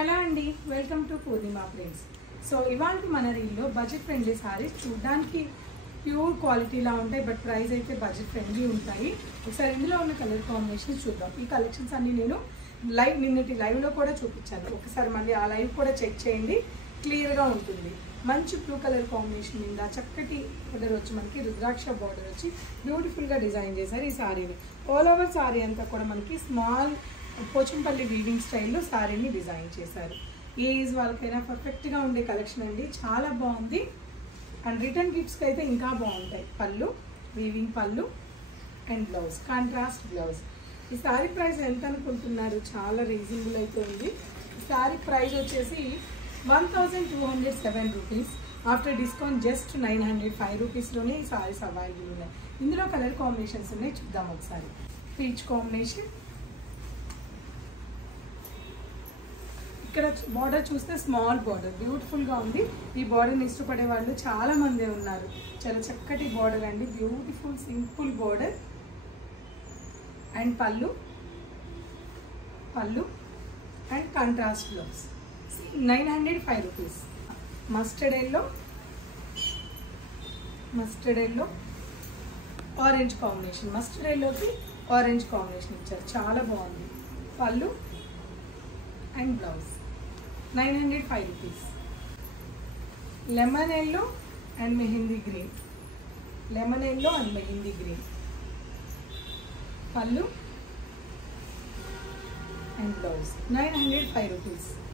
Hello అండి, welcome to Purnima prints. So ఇవాళ మన రీల్లో బడ్జెట్ ఫ్రెండ్లీ సారీస్ చూడడానికి ప్యూర్ క్వాలిటీలా ఉంటాయి, బట్ ప్రైస్ అయితే బడ్జెట్ ఫ్రెండ్లీ ఉంటాయి. ఒకసారి ఇందులో ఉన్న కలర్ కాంబినేషన్ చూద్దాం. ఈ కలెక్షన్స్ అన్ని నేను నిన్నటి లైవ్లో కూడా చూపించాను. ఒకసారి మళ్ళీ ఆ లైవ్ కూడా చెక్ చేయండి, క్లియర్గా ఉంటుంది. మంచి బ్లూ కలర్ కాంబినేషన్ మీద చక్కటి కలర్ వచ్చి మనకి రుద్రాక్ష బార్డర్ వచ్చి బ్యూటిఫుల్గా డిజైన్ చేశారు ఈ సారీని. ఆల్ ఓవర్ సారీ అంతా కూడా మనకి స్మాల్ పోచంపల్లి వీవింగ్ స్టైల్లో సారీని డిజైన్ చేశారు. ఏ ఏజ్ వాళ్ళకైనా పర్ఫెక్ట్గా ఉండే కలెక్షన్ అండి, చాలా బాగుంది. అండ్ రిటర్న్ గిఫ్ట్స్కి అయితే ఇంకా బాగుంటాయి. పళ్ళు, వీవింగ్ పళ్ళు అండ్ బ్లౌజ్, కాంట్రాస్ట్ బ్లౌజ్. ఈ సారీ ప్రైస్ ఎంత అనుకుంటున్నారు? చాలా రీజనబుల్ అయితే ఉంది. ఈ సారీ ప్రైస్ వచ్చేసి 1207 రూపీస్. ఆఫ్టర్ డిస్కౌంట్ జస్ట్ 905 రూపీస్లోనే ఈ సారీస్ అవైలబుల్ ఉన్నాయి. ఇందులో కలర్ కాంబినేషన్స్ ఉన్నాయి, చూద్దాం ఒకసారి. పీచ్ కాంబినేషన్, ఇక్కడ బార్డర్ చూస్తే స్మాల్ బార్డర్ బ్యూటిఫుల్గా ఉంది. ఈ బార్డర్ని ఇష్టపడే వాళ్ళు చాలా మంది ఉన్నారు. చాలా చక్కటి బార్డర్ అండి, బ్యూటిఫుల్ సింపుల్ బార్డర్. అండ్ పళ్ళు and contrast blouse. 905 rupees. Mustard yellow orange combination, mustard ఎల్లోకి ఆరెంజ్ కాంబినేషన్ ఇచ్చారు, చాలా బాగుంది. పళ్ళు and blouse 905 rupees. Lemon yellow and mehndi green, పళ్ళు అండ్ బ్లౌజ్ 905 రూపీస్.